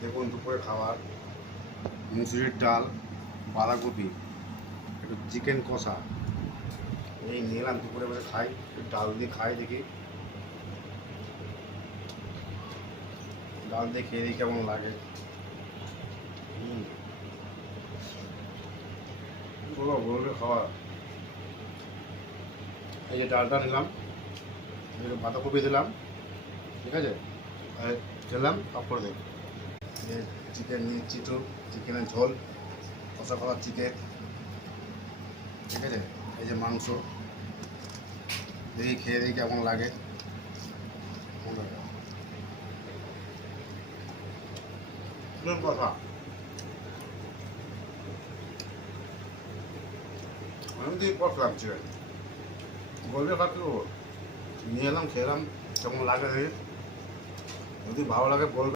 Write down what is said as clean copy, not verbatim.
দেখুন দুপুরে খাবার মুসুরির ডাল, বাঁধাকপি, একটু চিকেন কষা, এই নিলাম দুপুরে বসে খাই, একটু ডাল দিয়ে খাই দেখি, ডাল দিয়ে খেয়ে দিই কেমন লাগে। বলবে খাওয়া। এই যে ডালটা নিলাম, বাঁধাকপি দিলাম, ঠিক আছে, আর দিলাম পাঁপড় দেব, চিকেন নিচ্ছি, একটু চিকেনের ঝোল, কষা কষা চিকেন, ঠিক আছে, এই যে মাংস, দেখি খেয়ে দেখি কেমন লাগে। কথা অনেকদিন পর লাগছে, বলবে খাচ্ছি নিয়ে এলাম, খেলাম, কেমন লাগে দেখি, যদি ভালো লাগে বলবে।